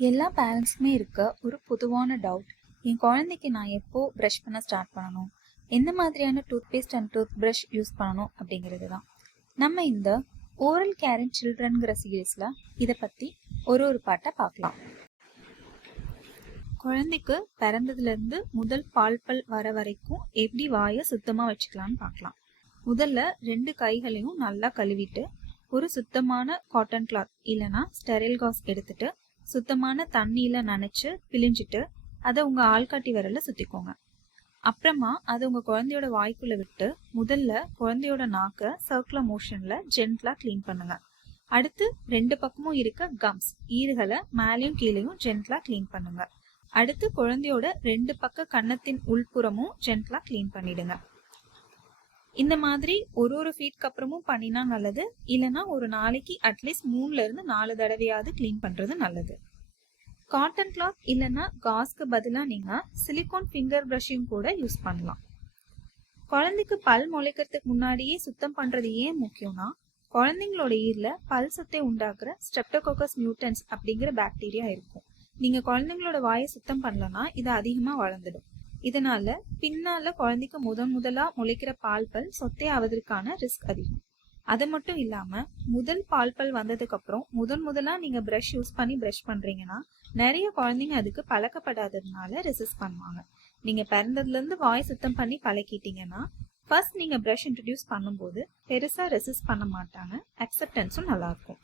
எல்லா பேரண்ட்ஸ்க்குமே இருக்க ஒரு பொதுவான டவுட், என் குழந்தைக்கு நான் எப்போ ப்ரஷ் பண்ண ஸ்டார்ட் பண்ணணும், எந்த மாதிரியான toothpaste and tooth brush use பண்ணணும் அப்படிங்கிறது தான். நம்ம இந்த ஓரல் கேர் இன் சில்ட்ரன்கிற சீரீஸில் இதை பற்றி ஒரு பாட்டாக பார்க்கலாம். குழந்தைக்கு பிறந்ததுலேருந்து முதல் பால் பல் வர வரைக்கும் எப்படி வாயை சுத்தமாக வச்சுக்கலான்னு பார்க்கலாம். முதல்ல 2 கைகளையும் நல்லா கழுவிட்டு ஒரு சுத்தமான காட்டன் கிளாத் இல்லைனா ஸ்டெரைல் காஸ் எடுத்துட்டு சுத்தமான தண்ணியில நனைச்சு பிழிஞ்சிட்டு அதை உங்க ஆள்காட்டி விரல்ல சுத்திக்கோங்க. அப்புறமா அதை உங்க குழந்தையோட வாய்க்குள்ள விட்டு முதல்ல குழந்தையோட நாக்க சர்க்குலர் மோஷன்ல ஜென்ட்லா கிளீன் பண்ணுங்க. அடுத்து 2 பக்கமும் இருக்க கம்ஸ் ஈறுகளை மேலையும் கீழையும் ஜென்ட்லா கிளீன் பண்ணுங்க. அடுத்து குழந்தையோட 2 பக்க கன்னத்தின் உள்புறமும் ஜென்ட்லா கிளீன் பண்ணிடுங்க. இந்த மாதிரி ஒரு ஃபீட்க்கு அப்புறமும் பண்ணினா நல்லது. இல்லைன்னா ஒரு நாளைக்கு அட்லீஸ்ட் 3ல இருந்து 4 தடவையாவது கிளீன் பண்றது நல்லது. காட்டன் கிளாத் இல்லைன்னா காஸ்க்கு பதிலாக நீங்க சிலிகான் ஃபிங்கர் பிரஷையும் கூட யூஸ் பண்ணலாம். குழந்தைக்கு பல் முளைக்கிறதுக்கு முன்னாடியே சுத்தம் பண்றது ஏன் முக்கியம்னா, குழந்தைங்களோட ஈர்ல பல் சொத்தை உண்டாக்குற ஸ்ட்ரெப்டோகோக்கஸ் மியூட்டன்ஸ் அப்படிங்கிற பாக்டீரியா இருக்கும். நீங்க குழந்தைங்களோட வாயை சுத்தம் பண்ணலன்னா இது அதிகமா வளர்ந்துடும். இதனால பின்னால குழந்தைக்கு முதலா முளைக்கிற பால் பல் சொத்தை ஆவதற்கான ரிஸ்க் அதிகம். அது மட்டும் இல்லாம முதல் பால் பல் வந்ததுக்கு அப்புறம் முதலா நீங்க பிரஷ் யூஸ் பண்ணி பிரஷ் பண்றீங்கன்னா நிறைய குழந்தைங்க அதுக்கு பழக்கப்படாததுனால ரெசிஸ்ட் பண்ணுவாங்க. நீங்க பிறந்ததுல இருந்து வாய் சுத்தம் பண்ணி பழக்கிட்டீங்கன்னா ஃபர்ஸ்ட் நீங்க பிரஷ் இன்ட்ரடியூஸ் பண்ணும்போது பெருசா ரெசிஸ்ட் பண்ண மாட்டாங்க, அக்செப்டன்ஸும் நல்லா இருக்கும்.